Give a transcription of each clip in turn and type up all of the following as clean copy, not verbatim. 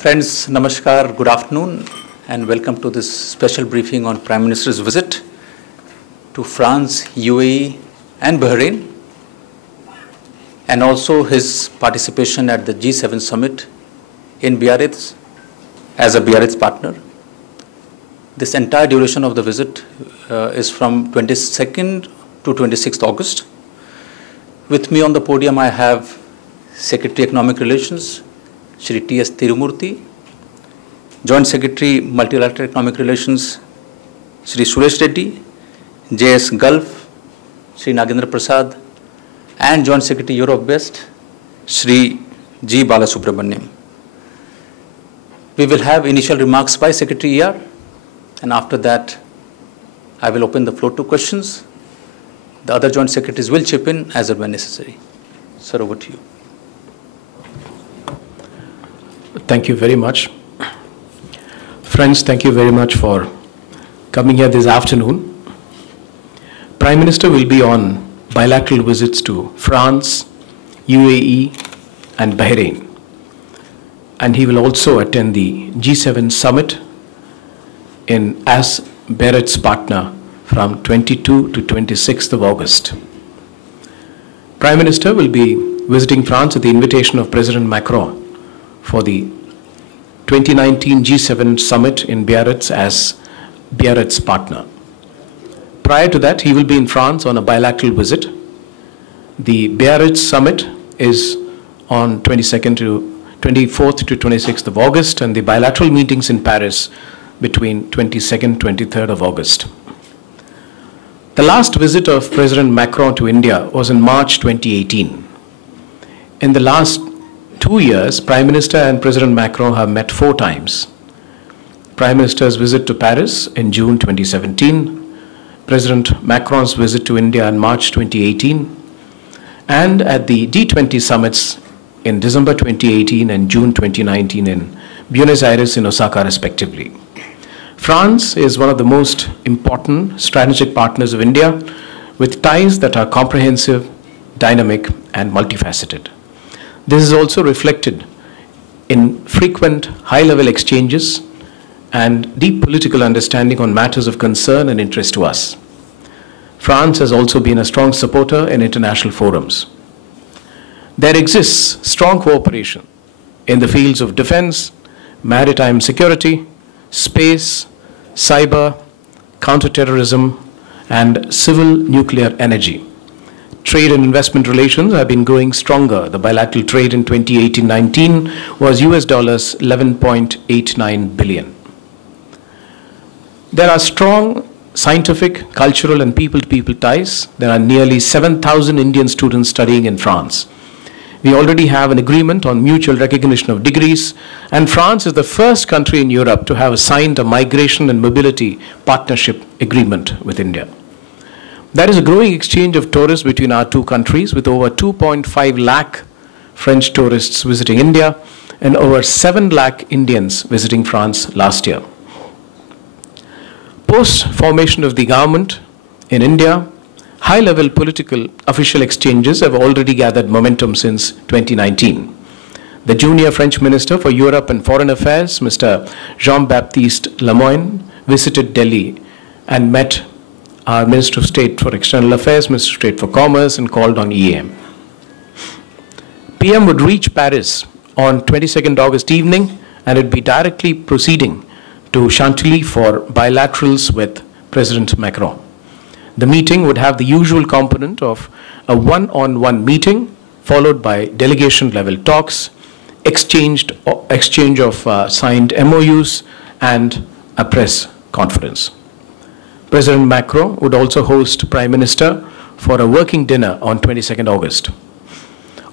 Friends, Namaskar, good afternoon, and welcome to this special briefing on Prime Minister's visit to France, UAE, and Bahrain, and also his participation at the G7 summit in Biarritz as a Biarritz partner. This entire duration of the visit is from 22nd to 26th August. With me on the podium, I have Secretary Economic Relations, Shri T.S. Tirumurthy, Joint Secretary Multilateral Economic Relations, Shri Suresh Reddy, JS Gulf, Shri Nagendra Prasad, and Joint Secretary Europe West, Shri G. Balasubramaniam. We will have initial remarks by Secretary ER, and after that, I will open the floor to questions. The other Joint Secretaries will chip in as and when necessary. Sir, over to you. Thank you very much. Friends, thank you very much for coming here this afternoon. Prime Minister will be on bilateral visits to France, UAE, and Bahrain. And he will also attend the G7 summit as Biarritz partner from 22 to 26th of August. Prime Minister will be visiting France at the invitation of President Macron for the 2019 G7 summit in Biarritz as Biarritz partner. Prior to that, he will be in France on a bilateral visit. The Biarritz summit is on 24th to 26th of August, and the bilateral meetings in Paris between 22nd, 23rd of August. The last visit of President Macron to India was in March 2018. In the last 2 years, Prime Minister and President Macron have met 4 times. Prime Minister's visit to Paris in June 2017, President Macron's visit to India in March 2018, and at the G20 summits in December 2018 and June 2019 in Buenos Aires and Osaka respectively. France is one of the most important strategic partners of India, with ties that are comprehensive, dynamic, and multifaceted. This is also reflected in frequent high-level exchanges and deep political understanding on matters of concern and interest to us. France has also been a strong supporter in international forums. There exists strong cooperation in the fields of defense, maritime security, space, cyber, counterterrorism, and civil nuclear energy. Trade and investment relations have been growing stronger. The bilateral trade in 2018-19 was US dollars 11.89 billion. There are strong scientific, cultural, and people-to-people ties. There are nearly 7,000 Indian students studying in France. We already have an agreement on mutual recognition of degrees, and France is the first country in Europe to have signed a migration and mobility partnership agreement with India. There is a growing exchange of tourists between our two countries, with over 2.5 lakh French tourists visiting India and over 7 lakh Indians visiting France last year. Post-formation of the government in India, high-level political official exchanges have already gathered momentum since 2019. The junior French Minister for Europe and Foreign Affairs, Mr. Jean-Baptiste Lemoyne, visited Delhi and met our Minister of State for External Affairs, Minister of State for Commerce, and called on EAM. PM would reach Paris on 22nd August evening and would be directly proceeding to Chantilly for bilaterals with President Macron. The meeting would have the usual component of a one-on-one meeting, followed by delegation-level talks, exchange of signed MOUs, and a press conference. President Macron would also host Prime Minister for a working dinner on 22nd August.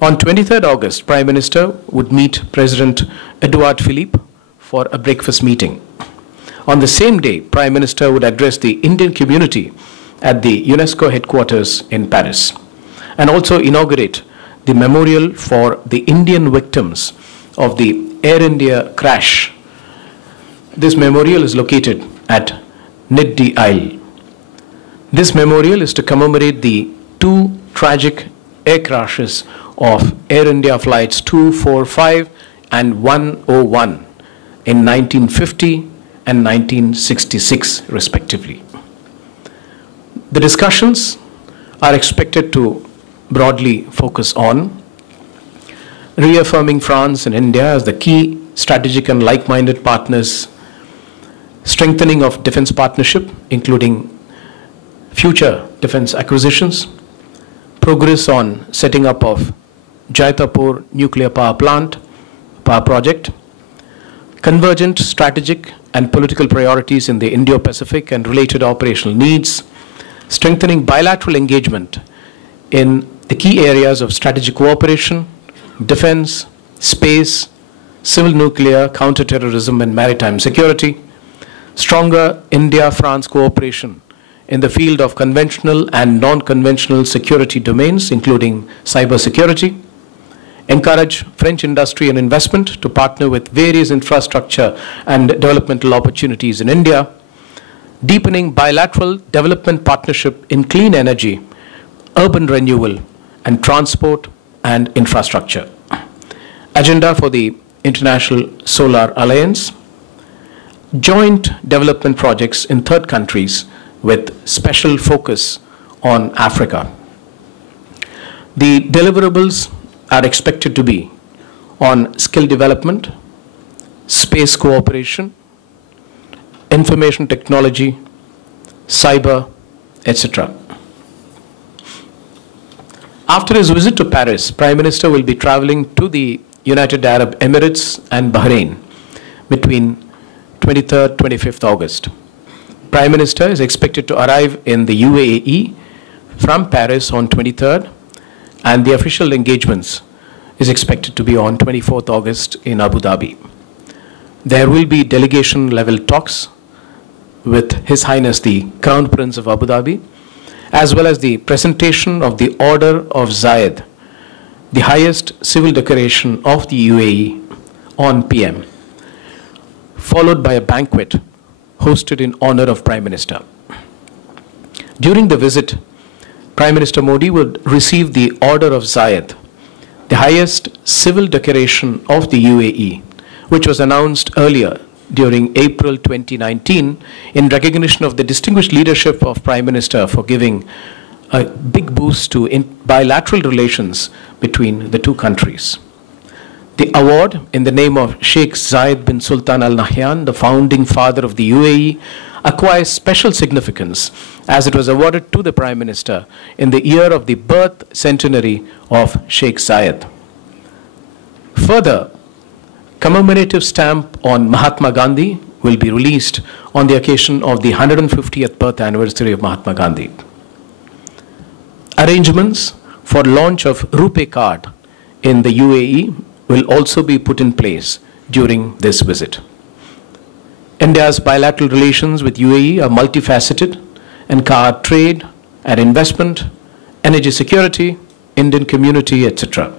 On 23rd August, Prime Minister would meet President Edouard Philippe for a breakfast meeting. On the same day, Prime Minister would address the Indian community at the UNESCO headquarters in Paris, and also inaugurate the memorial for the Indian victims of the Air India crash. This memorial is located at Nid Isle. This memorial is to commemorate the 2 tragic air crashes of Air India flights 245 and 101 in 1950 and 1966, respectively. The discussions are expected to broadly focus on reaffirming France and India as the key strategic and like-minded partners, strengthening of defense partnership, including future defense acquisitions, progress on setting up of Jaitapur nuclear power project, convergent strategic and political priorities in the Indo-Pacific and related operational needs, strengthening bilateral engagement in the key areas of strategic cooperation, defense, space, civil nuclear, counterterrorism, and maritime security, stronger India-France cooperation in the field of conventional and non-conventional security domains, including cybersecurity, encourage French industry and investment to partner with various infrastructure and developmental opportunities in India, deepening bilateral development partnership in clean energy, urban renewal, and transport and infrastructure. Agenda for the International Solar Alliance, joint development projects in third countries with special focus on Africa. The deliverables are expected to be on skill development, space cooperation, information technology, cyber, etc. After his visit to Paris, Prime Minister will be traveling to the United Arab Emirates and Bahrain between 23rd, 25th August. Prime Minister is expected to arrive in the UAE from Paris on 23rd, and the official engagements is expected to be on 24th August in Abu Dhabi. There will be delegation level talks with His Highness the Crown Prince of Abu Dhabi, as well as the presentation of the Order of Zayed, the highest civil decoration of the UAE, on PM, followed by a banquet hosted in honor of Prime Minister. During the visit, Prime Minister Modi would receive the Order of Zayed, the highest civil decoration of the UAE, which was announced earlier during April 2019 in recognition of the distinguished leadership of Prime Minister for giving a big boost to bilateral relations between the two countries. The award, in the name of Sheikh Zayed bin Sultan Al Nahyan, the founding father of the UAE, acquires special significance as it was awarded to the Prime Minister in the year of the birth centenary of Sheikh Zayed. Further, commemorative stamp on Mahatma Gandhi will be released on the occasion of the 150th birth anniversary of Mahatma Gandhi. Arrangements for launch of RuPay card in the UAE will also be put in place during this visit. India's bilateral relations with UAE are multifaceted and cover trade and investment, energy security, Indian community, etc.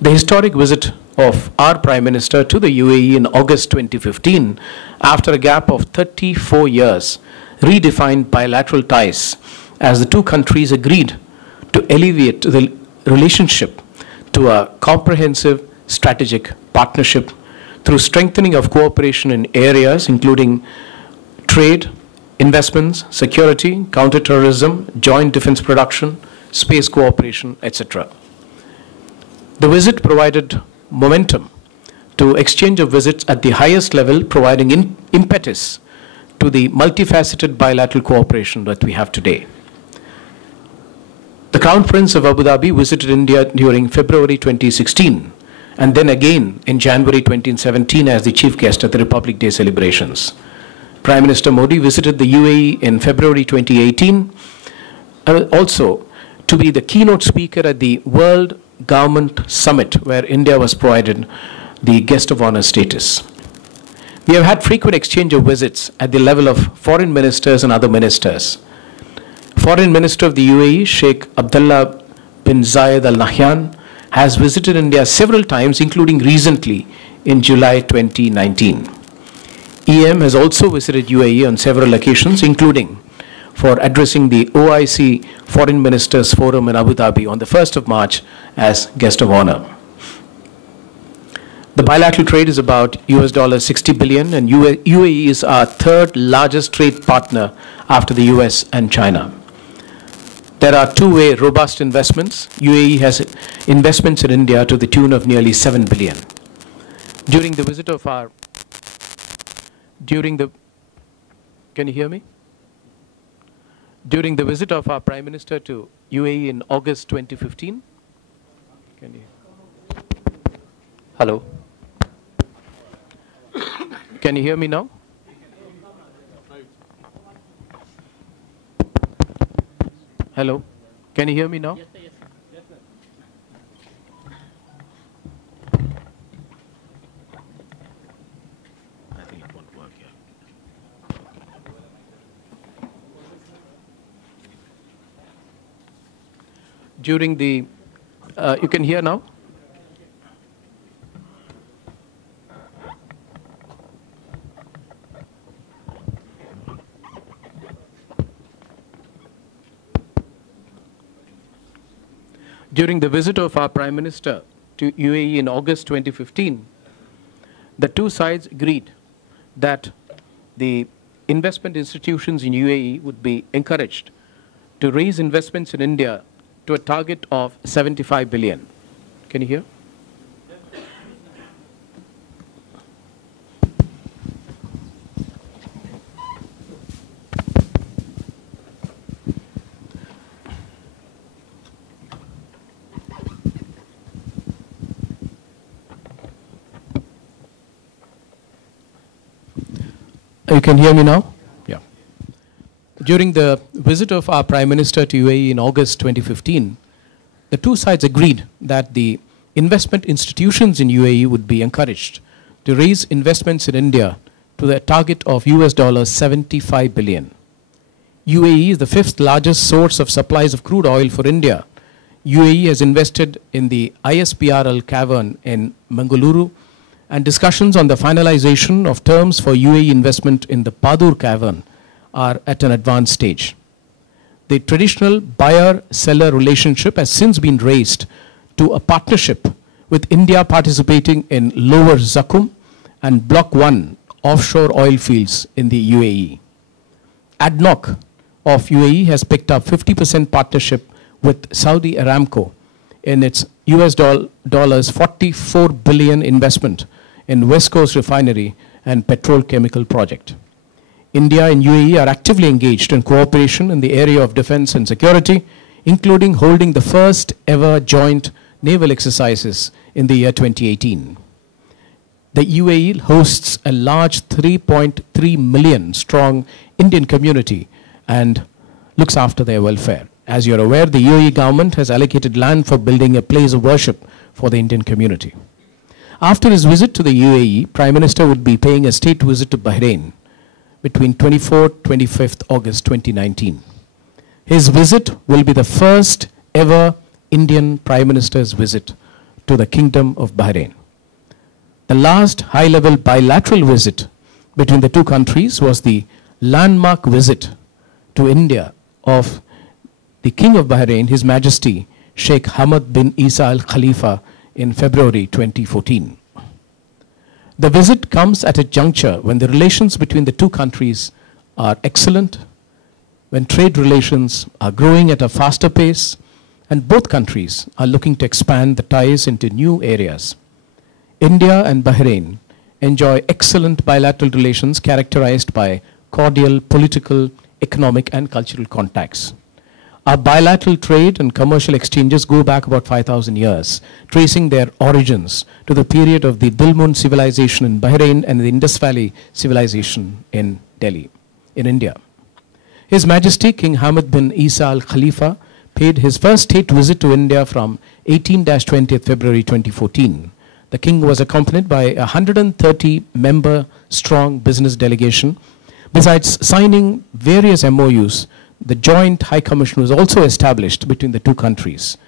The historic visit of our Prime Minister to the UAE in August 2015, after a gap of 34 years, redefined bilateral ties as the two countries agreed to elevate the relationship to a comprehensive strategic partnership through strengthening of cooperation in areas including trade, investments, security, counterterrorism, joint defense production, space cooperation, etc. The visit provided momentum to exchange of visits at the highest level, providing impetus to the multifaceted bilateral cooperation that we have today. The Crown Prince of Abu Dhabi visited India during February 2016 and then again in January 2017 as the chief guest at the Republic Day celebrations. Prime Minister Modi visited the UAE in February 2018, also to be the keynote speaker at the World Government Summit, where India was provided the guest of honor status. We have had frequent exchange of visits at the level of foreign ministers and other ministers. Foreign Minister of the UAE, Sheikh Abdullah bin Zayed Al Nahyan, has visited India several times, including recently in July 2019. EM has also visited UAE on several occasions, including for addressing the OIC Foreign Ministers Forum in Abu Dhabi on the 1st of March as guest of honor. The bilateral trade is about $60 billion, and UAE is our third largest trade partner after the US and China. There are two-way robust investments. UAE has investments in India to the tune of nearly $7 billion. During the visit of our, can you hear me? During the visit of our Prime Minister to UAE in August 2015, can you? Hello. Can you hear me now? Hello? Can you hear me now? Yes, sir. Yes, sir. I think it won't work here. During the, you can hear now? During the visit of our Prime Minister to UAE in August 2015, the two sides agreed that the investment institutions in UAE would be encouraged to raise investments in India to a target of 75 billion. Can you hear? You can hear me now? Yeah. During the visit of our Prime Minister to UAE in August 2015, the two sides agreed that the investment institutions in UAE would be encouraged to raise investments in India to the target of $75 billion. UAE is the fifth largest source of supplies of crude oil for India. UAE has invested in the ISPRL cavern in Mangaluru, and discussions on the finalization of terms for UAE investment in the Padur cavern are at an advanced stage. The traditional buyer-seller relationship has since been raised to a partnership with India participating in Lower Zakum and Block 1 offshore oil fields in the UAE. ADNOC of UAE has picked up 50% partnership with Saudi Aramco in its $44 billion investment in West Coast Refinery and petrochemical project. India and UAE are actively engaged in cooperation in the area of defense and security, including holding the first ever joint naval exercises in the year 2018. The UAE hosts a large 3.3 million strong Indian community and looks after their welfare. As you're aware, the UAE government has allocated land for building a place of worship for the Indian community. After his visit to the UAE, Prime Minister would be paying a state visit to Bahrain between 24th-25th August 2019. His visit will be the first ever Indian Prime Minister's visit to the Kingdom of Bahrain. The last high-level bilateral visit between the two countries was the landmark visit to India of the King of Bahrain, His Majesty Sheikh Hamad bin Isa Al Khalifa, in February 2014. The visit comes at a juncture when the relations between the two countries are excellent, when trade relations are growing at a faster pace, and both countries are looking to expand the ties into new areas. India and Bahrain enjoy excellent bilateral relations characterized by cordial political, economic, and cultural contacts. Our bilateral trade and commercial exchanges go back about 5,000 years, tracing their origins to the period of the Dilmun civilization in Bahrain and the Indus Valley civilization in Delhi, in India. His Majesty King Hamad bin Isa Al Khalifa paid his first state visit to India from 18-20th February 2014. The King was accompanied by a 130-member strong business delegation. Besides signing various MOUs, the Joint High Commission was also established between the two countries.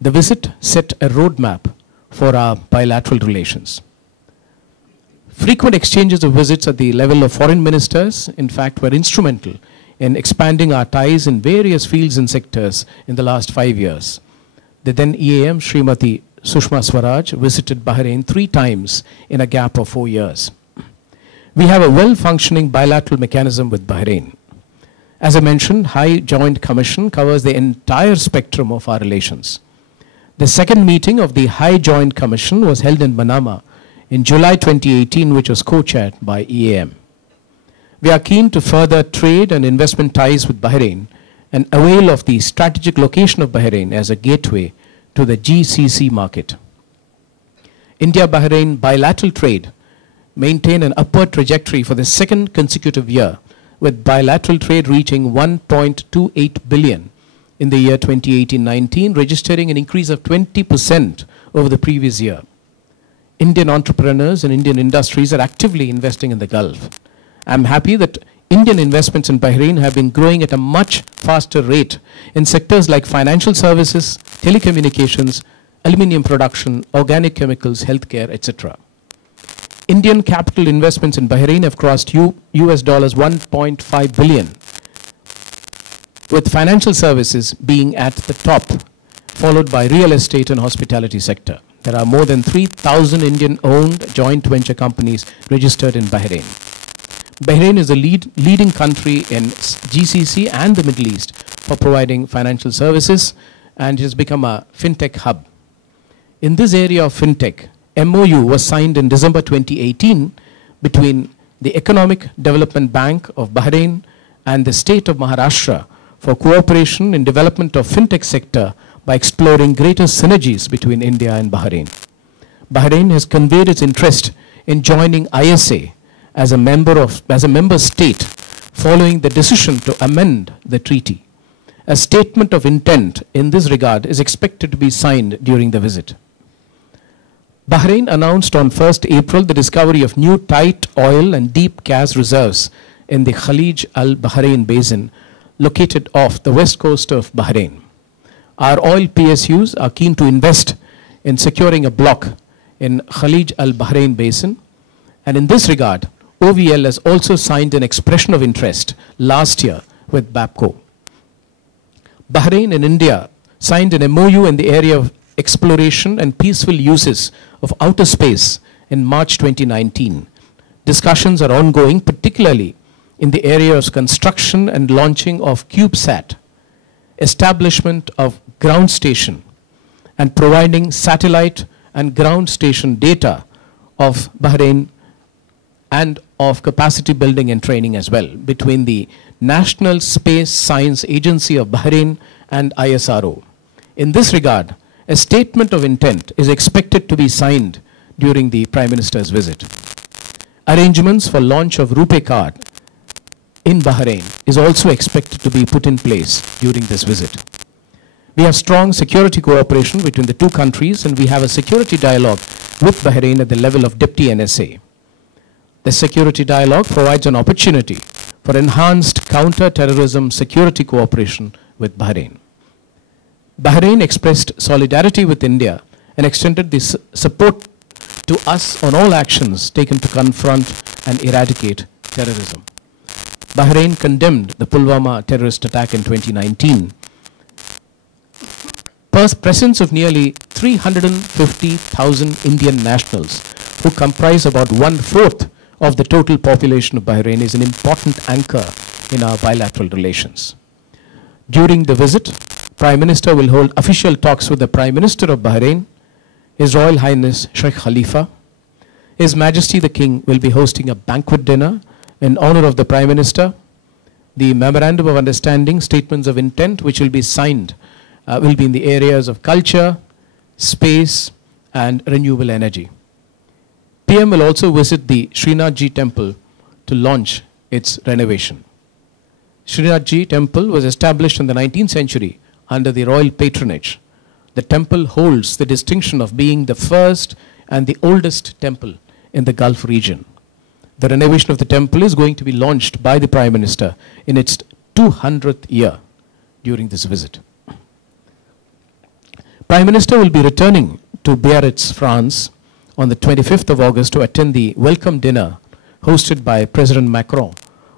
The visit set a roadmap for our bilateral relations. Frequent exchanges of visits at the level of foreign ministers, in fact, were instrumental in expanding our ties in various fields and sectors in the last 5 years. The then EAM, Srimati Sushma Swaraj, visited Bahrain 3 times in a gap of 4 years. We have a well-functioning bilateral mechanism with Bahrain. As I mentioned, High Joint Commission covers the entire spectrum of our relations. The second meeting of the High Joint Commission was held in Manama in July 2018, which was co-chaired by EAM. We are keen to further trade and investment ties with Bahrain and avail of the strategic location of Bahrain as a gateway to the GCC market. India-Bahrain bilateral trade maintained an upward trajectory for the second consecutive year, with bilateral trade reaching 1.28 billion in the year 2018-19, registering an increase of 20% over the previous year. Indian entrepreneurs and Indian industries are actively investing in the Gulf. I'm happy that Indian investments in Bahrain have been growing at a much faster rate in sectors like financial services, telecommunications, aluminium production, organic chemicals, healthcare, etc. Indian capital investments in Bahrain have crossed US dollars 1.5 billion, with financial services being at the top, followed by real estate and hospitality sector. There are more than 3,000 Indian-owned joint venture companies registered in Bahrain. Bahrain is the leading country in GCC and the Middle East for providing financial services, and has become a fintech hub. In this area of fintech, MOU was signed in December 2018 between the Economic Development Bank of Bahrain and the state of Maharashtra for cooperation in development of fintech sector by exploring greater synergies between India and Bahrain. Bahrain has conveyed its interest in joining ISA as a member state following the decision to amend the treaty. A statement of intent in this regard is expected to be signed during the visit. Bahrain announced on 1st April the discovery of new tight oil and deep gas reserves in the Khalij al-Bahrain basin located off the west coast of Bahrain. Our oil PSUs are keen to invest in securing a block in Khalij al-Bahrain basin, and in this regard, OVL has also signed an expression of interest last year with BAPCO. Bahrain and India signed an MOU in the area of exploration and peaceful uses of outer space in March 2019. Discussions are ongoing, particularly in the area of construction and launching of CubeSat, establishment of ground station, and providing satellite and ground station data of Bahrain, and of capacity building and training as well between the National Space Science Agency of Bahrain and ISRO. In this regard, a statement of intent is expected to be signed during the Prime Minister's visit. Arrangements for launch of RuPay card in Bahrain is also expected to be put in place during this visit. We have strong security cooperation between the two countries, and we have a security dialogue with Bahrain at the level of Deputy NSA. The security dialogue provides an opportunity for enhanced counter-terrorism security cooperation with Bahrain. Bahrain expressed solidarity with India and extended this support to us on all actions taken to confront and eradicate terrorism. Bahrain condemned the Pulwama terrorist attack in 2019. Presence of nearly 350,000 Indian nationals, who comprise about 1/4 of the total population of Bahrain, is an important anchor in our bilateral relations. During the visit, Prime Minister will hold official talks with the Prime Minister of Bahrain, His Royal Highness Sheikh Khalifa. His Majesty the King will be hosting a banquet dinner in honor of the Prime Minister. The Memorandum of Understanding, Statements of Intent, which will be signed, will be in the areas of culture, space, and renewable energy. PM will also visit the Srinathji Temple to launch its renovation. Srinathji Temple was established in the 19th century under the royal patronage. The temple holds the distinction of being the first and the oldest temple in the Gulf region. The renovation of the temple is going to be launched by the Prime Minister in its 200th year during this visit. Prime Minister will be returning to Biarritz, France on the 25th of August to attend the welcome dinner hosted by President Macron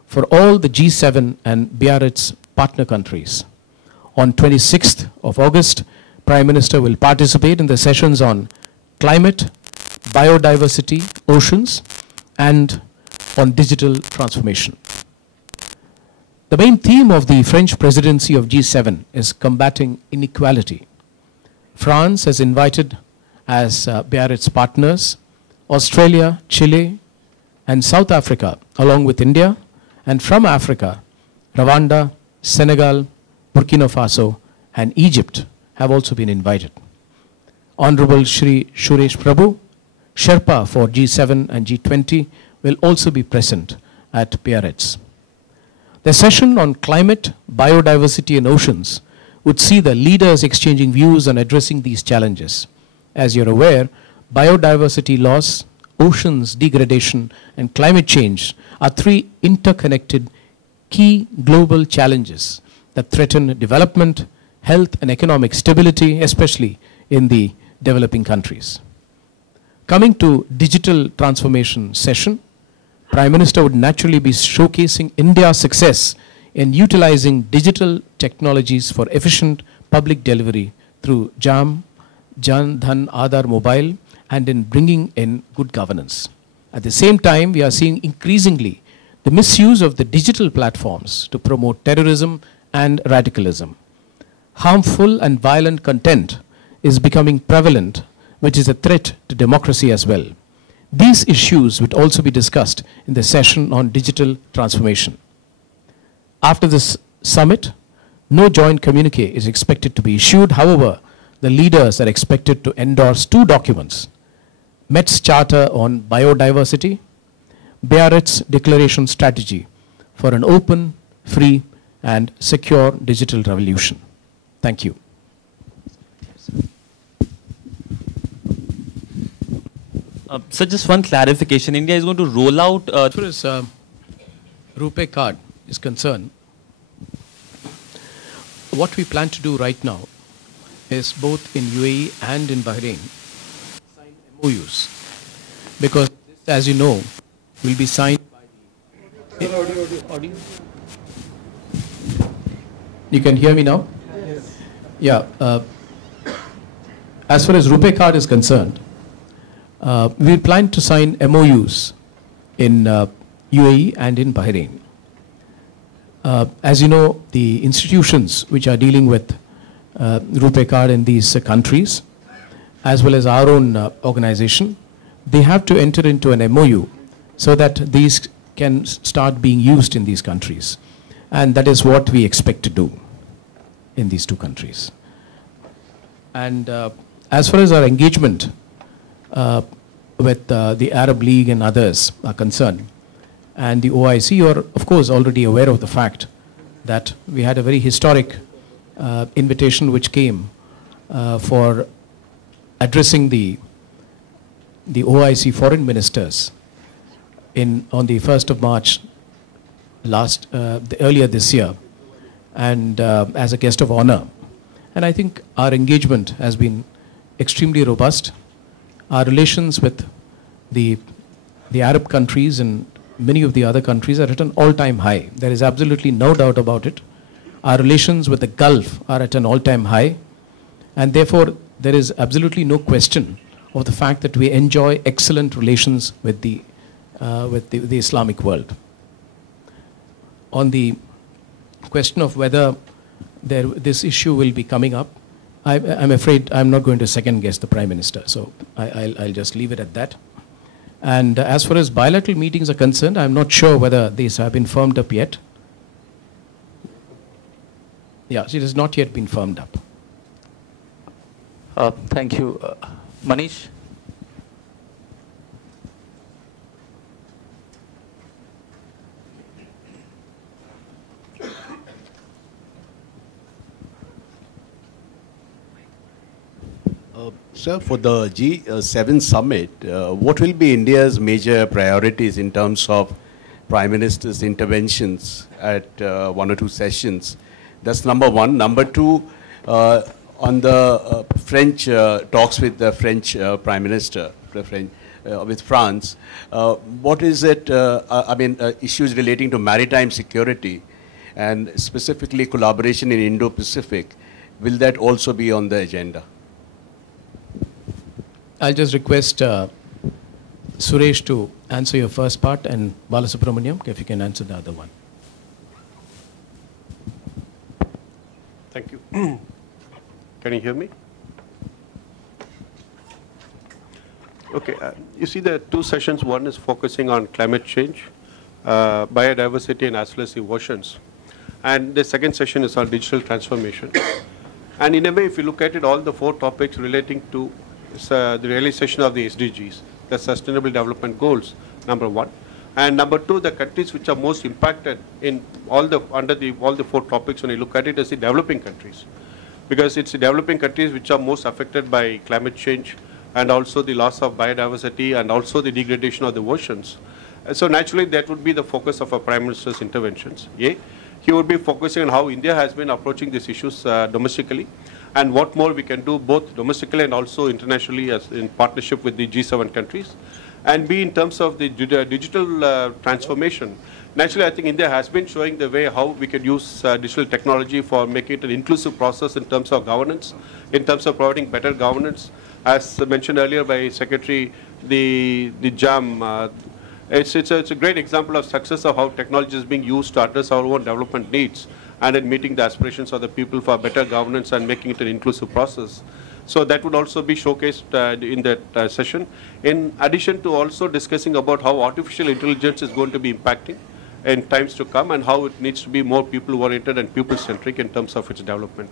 for all the G7 and Biarritz partner countries. On 26th of August, Prime Minister will participate in the sessions on climate, biodiversity, oceans, and on digital transformation. The main theme of the French presidency of G7 is combating inequality. France has invited as Biarritz partners Australia, Chile, and South Africa, along with India, and from Africa, Rwanda, Senegal, Burkina Faso, and Egypt have also been invited. Honorable Shri Suresh Prabhu, Sherpa for G7 and G20, will also be present at Biarritz. The session on climate, biodiversity, and oceans would see the leaders exchanging views on addressing these challenges. As you're aware, biodiversity loss, oceans degradation, and climate change are three interconnected key global challenges that threaten development, health, and economic stability, especially in the developing countries. Coming to digital transformation session, Prime Minister would naturally be showcasing India's success in utilizing digital technologies for efficient public delivery through JAM, Jan Dhan Aadhaar Mobile, and in bringing in good governance. At the same time, we are seeing increasingly the misuse of the digital platforms to promote terrorism and radicalism. Harmful and violent content is becoming prevalent, which is a threat to democracy as well. These issues would also be discussed in the session on digital transformation. After this summit, no joint communique is expected to be issued. However, the leaders are expected to endorse two documents: Met's Charter on Biodiversity, Biarritz Declaration Strategy for an open, free, and secure digital revolution. Thank you. So just one clarification, India is going to roll out... As far as RuPay card is concerned, what we plan to do right now is both in UAE and in Bahrain sign MOUs, because this, as you know, will be signed by the... Audio. You can hear me now? Yes. Yeah. As far as RuPay card is concerned, we plan to sign MOUs in UAE and in Bahrain. As you know, the institutions which are dealing with RuPay card in these countries, as well as our own organization, they have to enter into an MOU so that these can start being used in these countries. And that is what we expect to do in these two countries. And as far as our engagement with the Arab League and others are concerned, and the OIC, you are of course already aware of the fact that we had a very historic invitation which came for addressing the OIC foreign ministers on the 1st of March earlier this year, and as a guest of honor. And I think our engagement has been extremely robust. Our relations with the Arab countries and many of the other countries are at an all-time high. There is absolutely no doubt about it. Our relations with the Gulf are at an all-time high, and therefore there is absolutely no question of the fact that we enjoy excellent relations with the Islamic world. On the question of whether this issue will be coming up, I'm afraid I'm not going to second guess the Prime Minister, so I'll just leave it at that. And as far as bilateral meetings are concerned, I'm not sure whether these have been firmed up yet. Yeah, it has not yet been firmed up. Thank you. Manish? Sir, for the G7 summit, what will be India's major priorities in terms of Prime Minister's interventions at one or two sessions? That's number one. Number two, on the French talks with the French Prime Minister, with France, what is it, issues relating to maritime security and specifically collaboration in Indo-Pacific. will that also be on the agenda? I'll just request Suresh to answer your first part, and Balasubramaniam, if you can answer the other one. Thank you. Can you hear me? Okay. You see the two sessions. One is focusing on climate change, biodiversity, and as well as the oceans. And the second session is on digital transformation. And in a way, if you look at it, all the four topics relating to the realization of the SDGs, the Sustainable Development Goals, number one. And number two, the countries which are most impacted in all the four topics when you look at it is the developing countries. Because it's the developing countries which are most affected by climate change and also the loss of biodiversity and also the degradation of the oceans. So naturally, that would be the focus of our Prime Minister's interventions. Yeah? He would be focusing on how India has been approaching these issues domestically and what more we can do both domestically and also internationally as in partnership with the G7 countries. And B, in terms of the digital transformation, naturally I think India has been showing the way how we can use digital technology for making it an inclusive process in terms of governance, in terms of providing better governance. As mentioned earlier by Secretary, the JAM, it's a great example of success of how technology is being used to address our own development needs and in meeting the aspirations of the people for better governance and making it an inclusive process. So that would also be showcased in that session, in addition to also discussing about how artificial intelligence is going to be impacting in times to come and how it needs to be more people-oriented and people-centric in terms of its development.